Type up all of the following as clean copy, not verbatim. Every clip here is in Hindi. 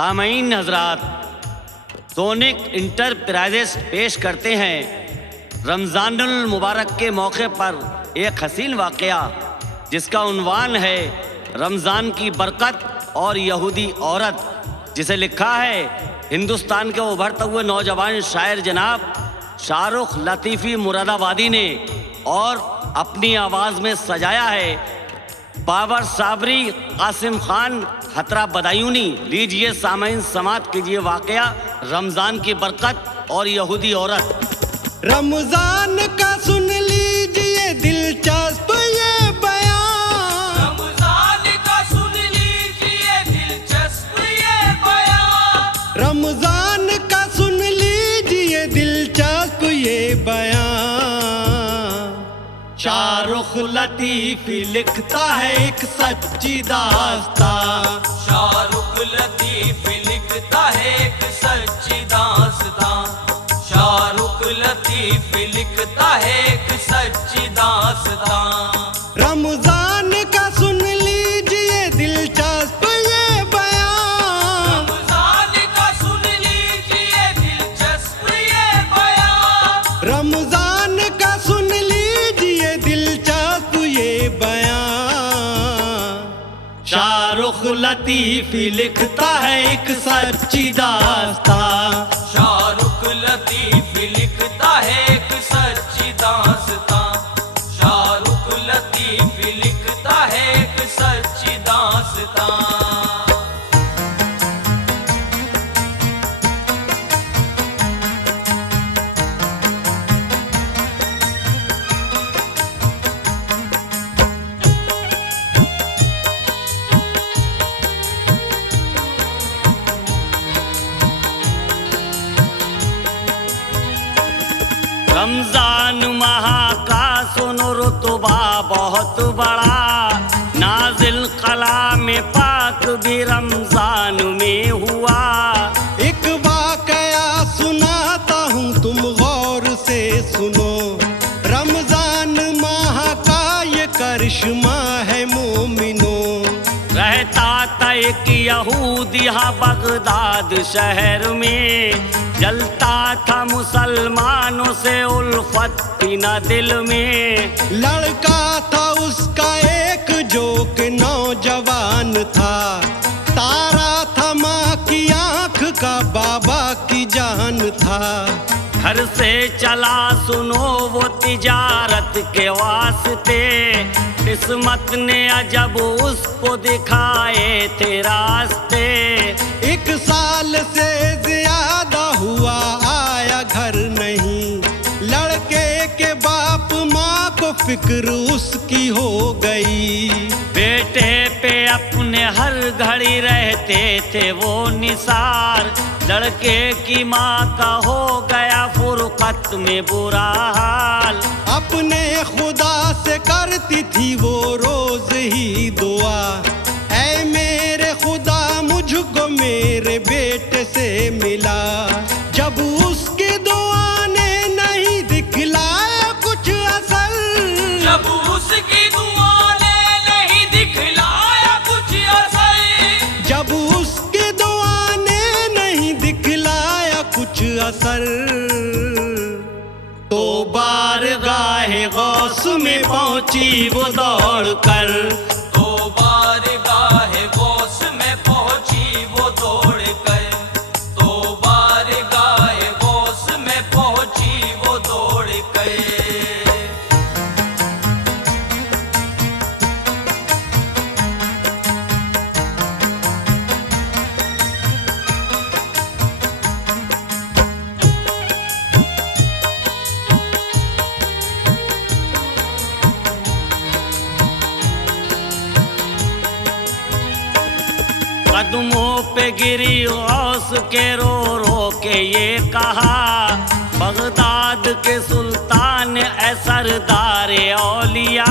सामईन हजरात, सोनिक इंटरप्राइजेस पेश करते हैं रमज़ानुल मुबारक के मौके पर एक हसीन वाक़या जिसका उन्वान है रमज़ान की बरकत और यहूदी औरत, जिसे लिखा है हिंदुस्तान के उभरते हुए नौजवान शायर जनाब शाहरुख लतीफ़ी मुरादाबादी ने और अपनी आवाज़ में सजाया है बाबर साबरी कासिम खान खतरा बदायूनी। लीजिए सामईन, समात कीजिए वाक़या रमज़ान की बरकत और यहूदी औरत। रमज़ान का सुन लीजिए दिलचस्प ये बयान, रमज़ान का सुन लीजिए दिलचस्प ये बयान, रमज़ान का सुन लीजिए दिलचस्प ये बयान। शाहरुख लतीफ़ी लिखता है एक सच्ची दास्तां, शाहरुख लतीफ़ी लिखता है एक सच्ची दास्तां, शाहरुख लतीफ़ी लिखता है एक सच्ची दास्तां। रमज़ान का सुन लीजिए दिलचस्प ये बयान, रमज़ान का सुन लीजिए दिलचस्प ये बयान, रमज़ान का सुन लीजिए दिलचस्प ये बयान। शाहरुख लतीफ़ी लिखता है एक सच्ची दास्तां, शाहरुख लतीफ़ी लिखता है एक सच्ची दास्तां, शाहरुख लतीफ़ी लिखता है एक सच्ची दास्तां। रमज़ान माह का सुनो रुतबा बहुत बड़ा, नाजिल कलाम पाक भी रमज़ान में हुआ। एक वाकया सुनाता हूँ तुम गौर से सुनो, रमज़ान माह का ये करिश्मा है मोमिनो। रहता था एक यहूदी यहाँ बगदाद शहर में, जलता था मुसलमानों से उल्फत थी न दिल में। लड़का था उसका एक जो कि नौजवान था, तारा था माँ की आँख का बाबा की जान था। घर से चला सुनो वो तिजारत के वास्ते, किस्मत ने अजब उसको दिखाए थे रास्ते। एक साल से ज्यादा हुआ आया घर नहीं, लड़के के बाप माँ को फिक्र उसकी हो गई। बेटे पे अपने हर घड़ी रहते थे वो निसार, लड़के की माँ का हो गया फुरकत में बुरा हाल। अपने खुदा से करती थी वो रोज ही दुआ, ऐ मेरे खुदा मुझको मेरे बेटे से मिला। जब उसकी दुआ ने नहीं दिखलाया कुछ असर, जब उसकी दुआ ने नहीं दिखलाया कुछ असर, जब उसकी दुआ ने नहीं दिखलाया कुछ असर, तो बारगाहे गौस में पहुंची वो दौड़ कर। तो बारगाहे गौस में पहुंची वो दौड़ कर, तो बारगाहे गौस में पहुंची वो दौड़ कर। कदमों पे गिरी गौस के रो रो के ये कहा, बगदाद के सुल्तान ए सरदार औलिया।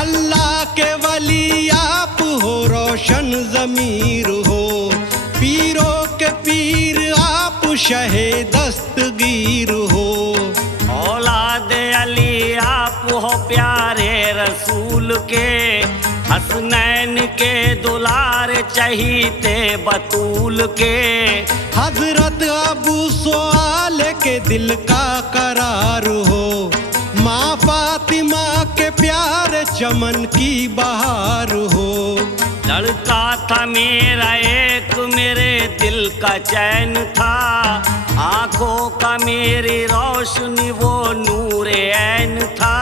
अल्लाह के वली आप हो, रोशन ज़मीर हो, पीरों के पीर आप शहे दस्तगीर हो। औलाद अली आप हो प्यारे रसूल के, हसनैन के दुलार चहीते बतूल के। हजरत अबू सवाल के दिल का करार हो, माँ फातिमा के प्यार चमन की बहार हो। लड़का था मेरा एक मेरे दिल का चैन था, आंखों का मेरी रोशनी वो नूरे ऐन था।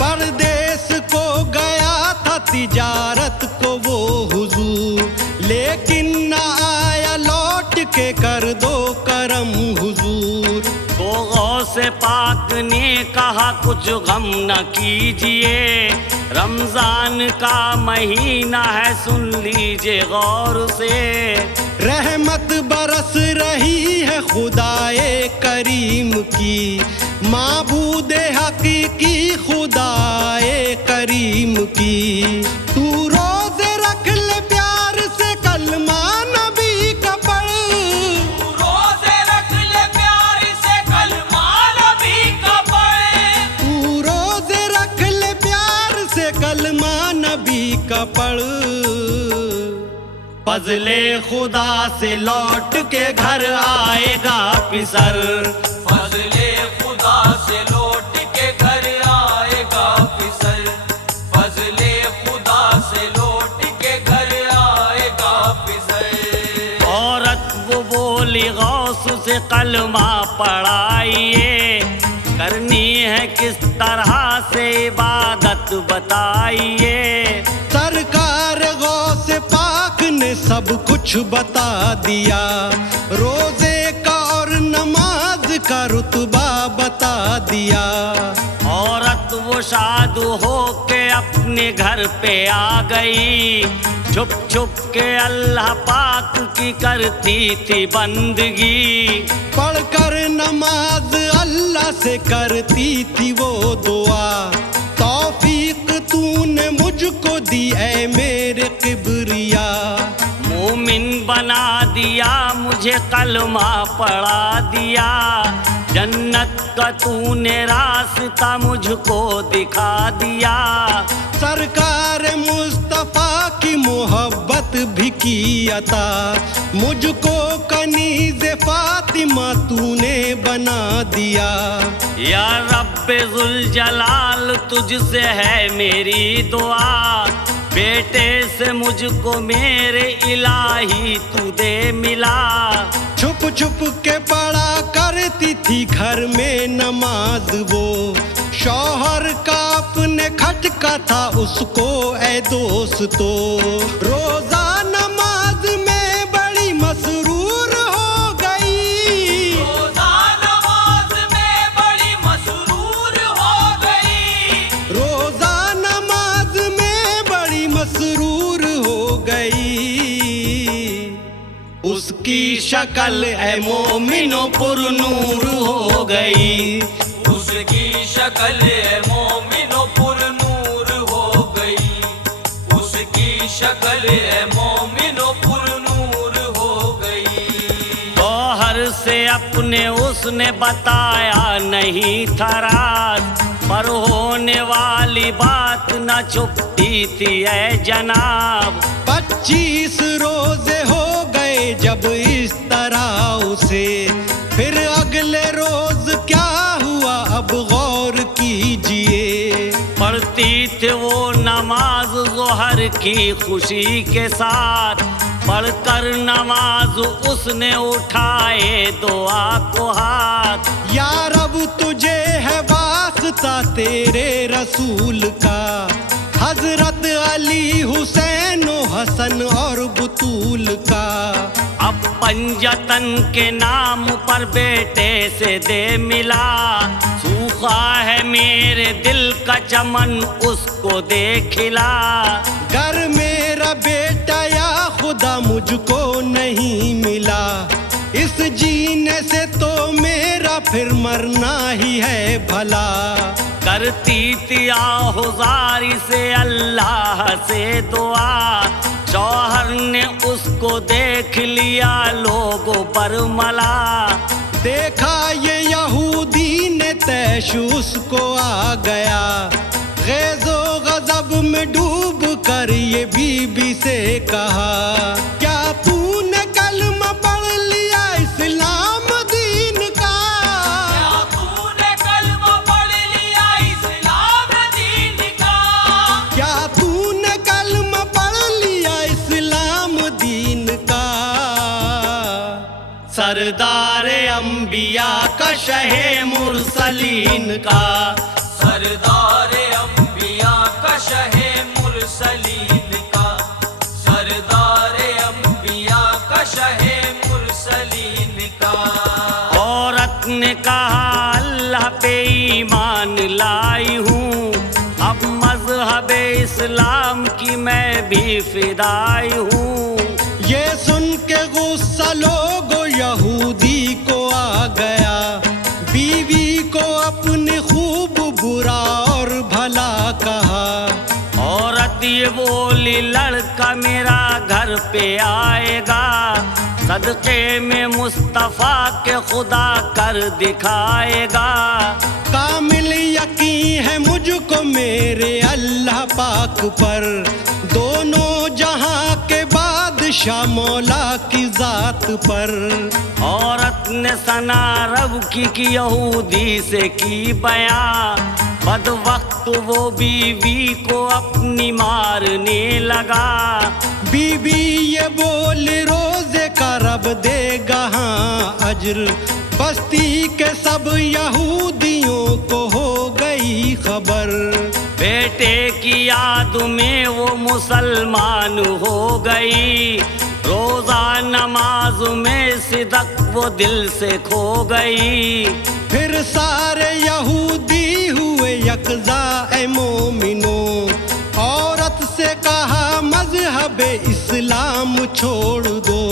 परदेश को गया था तिजारत को वो हुजूर, लेकिन न आया लौट के कर दो करम हुजूर। तो गौसे पाक ने कहा कुछ गम न कीजिए, रमजान का महीना है सुन लीजिए गौर से। रहमत बरस रही है खुदाए करीम की, माबूदे हकीकी खुदाए करीम की। तू रोजे रख ले प्यार से कलमा नबी का पढ़, तू रोजे रख ले प्यार से कलमा नबी का पढ़। तू रोजे रख ले प्यार से कलमा नबी का पढ़। फजले खुदा से लौट के घर आएगा पिसर, फजले खुदा से लौट के घर आएगा फिसर, फजले खुदा से लौट के घर आएगा फिसर। औरत वो बोली गौस से कलमा पढ़ाइए, करनी है किस तरह से इबादत बताइए। सरकार गौस पाक ने सब कुछ बता दिया, रोजे का और नमाज का रुतबा बता दिया। औरत वो शादू हो के अपने घर पे आ गई, छुप छुप के अल्लाह पाक की करती थी बंदगी। पढ़कर नमाज अल्लाह से करती थी वो दुआ, तौफीक तूने मुझको दी ऐ मेरे किबरिया। मोमिन बना दिया मुझे कलमा पढ़ा दिया, जन्नत का तूने रास्ता मुझको दिखा दिया। सरकार मुस्तफा की मोहब्बत भी की अता, मुझको कनीज़ फातिमा तूने बना दिया। या रब्बे जुल जलाल तुझसे है मेरी दुआ, बेटे से मुझको मेरे इलाही तू दे मिला। छुप छुप के पढ़ा करती थी घर में नमाज वो, शौहर का अपने खटका था उसको ऐ दोस्तो। रोजा नमाज में बड़ी मसरूर हो गई, रोजा नमाज में बड़ी मसरूर हो गई, रोजा नमाज में बड़ी मसरूर हो गई। उसकी शक्ल ऐ मोमिनो पुरनूर हो गई, उसकी शक्ल मोमिनो पुरनूर हो गई, उसकी शक्ल मोमिनो पुरनूर हो गई। शौहर से अपने उसने बताया नहीं था राज, पर होने वाली बात न छुपती थी ऐ जनाब। 25 रोजे हो गए जब इस तरह उसे, फिर अगले रोज क्या हुआ अब गौर कीजिए। पढ़ती थी वो नमाज ज़ोहर की खुशी के साथ, पढ़कर नमाज उसने उठाए दुआ को हाथ। या रब तुझे है वास्ता तेरे रसूल का, हजरत अली हुसैन हसन और बुतूल का। अब पंजतन के नाम पर बेटे से दे मिला, सूखा है मेरे दिल का चमन उसको दे खिला। घर मेरा बेटा या खुदा मुझको नहीं मिला, इस जीने से तो मेरा फिर मरना ही है भला। करती थी आहुजारी से अल्लाह से दुआ, शौहर ने उसको देख लिया लोगों पर मला। देखा ये यहूदी ने तैश उसको आ गया, गैज़ो गज़ब में डूब कर ये बीबी से कहा, क्या तूने कलमा पढ़ लिया इस्लाम दीन का? क्या तूने कलमा पढ़ लिया इस्लाम दीन का? क्या तूने कलमा पढ़ लिया इस्लाम दीन का? सरदार अंबिया का शहे मुरसलीन का, सरदार अंबिया का शहे मुरसलीन का, सरदार अंबिया का शहे मुरसलीन का। औरत ने कहा अल्लाह पे ईमान लाई हूँ, अब मजहब इस्लाम की मैं भी फिदाई हूँ। ये सुन के गुस्सा लोगो यहूदी को आ गया, बीवी को अपनी खूब बुरा और भला कहा। औरत ये बोली लड़का मेरा घर पे आएगा, सदके में मुस्तफ़ा के खुदा कर दिखाएगा। कामिल यकीन है मुझको मेरे अल्लाह पाक पर, दोनों जहां के बादशाह मौला की जात पर। औरत ने सना रब की यहूदी से की बयां, बद वक्त वो बीवी को अपनी मारने लगा। बीबी ये बोल रोजे का रब देगा हाँ अज्र, बस्ती के सब यहूदियों को हो गई खबर। बेटे की याद में वो मुसलमान हो गई, रोजा नमाज में सिदक वो दिल से खो गई। फिर सारे यहूदी हुए यकजा ए मोमिनो, औरत से कहा मजहब इस्लाम छोड़ दो।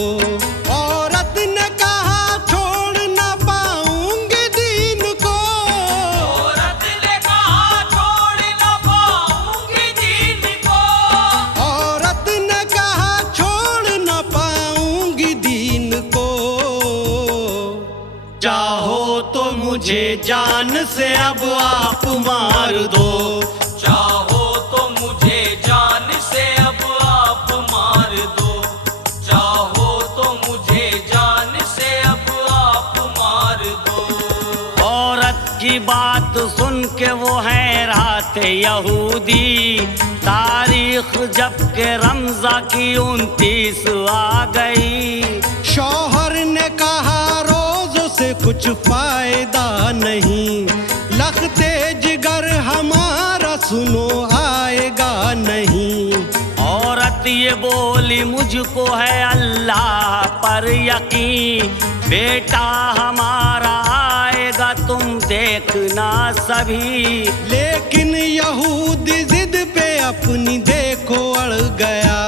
औरत ने कहा छोड़ ना पाऊंगी दीन को, औरत ने कहा छोड़ न पाऊंगी दीन को, औरत ने कहा छोड़ ना पाऊंगी दीन को। चाहो तो मुझे जान से अब आप मार दो, चाहो तो मुझे जान से अब आप मार दो, चाहो तो मुझे जान से अब आप मार दो। औरत की बात सुन के वो हैरान थे यहूदी, तारीख जब के रमज़ा की 29 आ गई। शौहर ने कहा रोजों से कुछ फायदा नहीं, लखते जिगर हमारा सुनो आएगा नहीं। औरत ये बोली मुझको है अल्लाह पर यकीन, बेटा हमारा आएगा तुम देखना सभी। लेकिन यहूदी जिद पे अपनी देखो अड़ गया,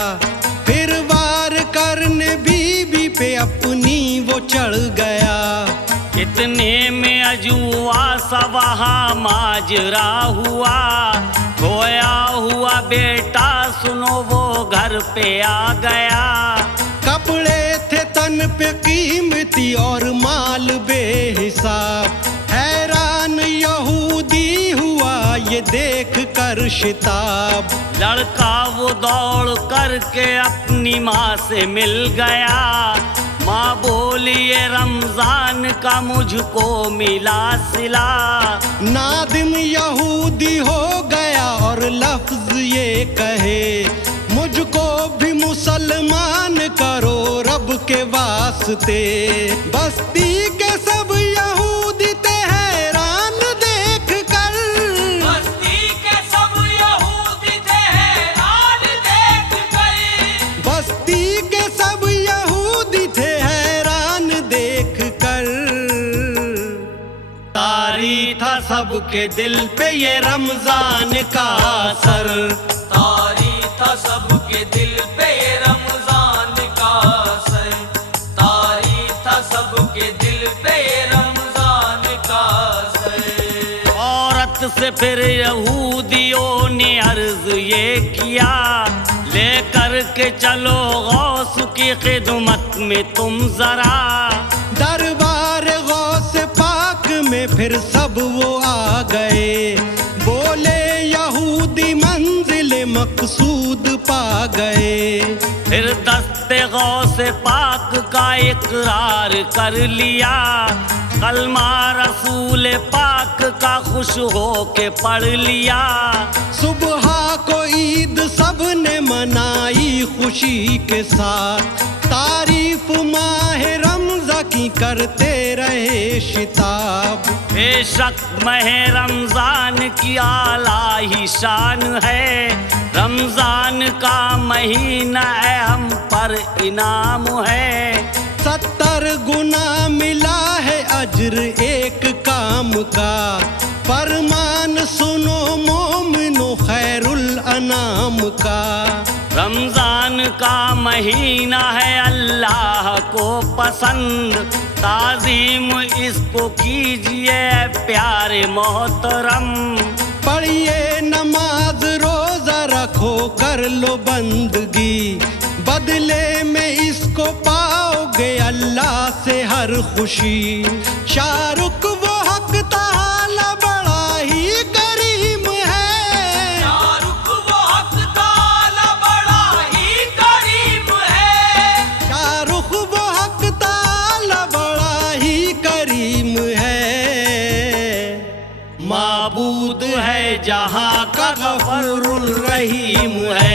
फिर वार करने बीबी पे अपनी वो चढ़ गया। इतने में अजूआ सा वहाँ माजरा हुआ, खोया हुआ बेटा सुनो वो घर पे आ गया। कपड़े थे तन पे कीमती और माल बेहिसाब, हैरान यहूदी हुआ ये देख कर शिताब। लड़का वो दौड़ करके अपनी माँ से मिल गया, माँ बोली ये रमजान का मुझको मिला सिला। नादिम यहूदी हो गया और लफ्ज ये कहे, मुझको भी मुसलमान करो रब के वास्ते। बस्ती के सब यहूदी थे हैरान देख कर, बस्ती के सब यहूदी थे हैरान देख कर, बस्ती के सब यहूदी थे हैरान देख कर। तारी था सबके दिल पे ये रमजान का असर, तारी था सबके दिल पे रमजान का असर, तारी था सबके दिल पे रमजान का असर। औरत से फिर यहूदियों ने अर्ज ये किया, लेकर के चलो गौस की खिदमत में तुम जरा। दरबार गौस पाक में फिर सब वो आ गए, बोले यहूदी मकसूद पा गए। फिर दस्ते गौसे पाक का इकरार कर लिया, कलमा रसूल पाक का खुश हो के पढ़ लिया। सुबह को ईद सब ने मनाई खुशी के साथ, तारीफ माह रमज़ा की करते रहे शिताब। बेशक माह रमजान की आला ही शान है, रमजान का महीना है हम पर इनाम है। 70 गुना मिला है अज्र एक काम का, फरमान सुनो मोमिनो खैरुल अनाम का। रमजान का महीना है अल्लाह को पसंद, ताज़ीम इसको कीजिए प्यारे मोहतरम। पढ़िए नमाज रोजा रखो कर लो बंदगी, बदले में इसको पाओगे अल्लाह से हर खुशी। शाहरुख वो हक ताला बड़ा ही करीम है, शाहरुख वो हक ताला बड़ा ही करीम है। शाहरुख वो हक ताला बड़ा ही करीम है। माबूद है जहाँ का गफूरुर रहीम है।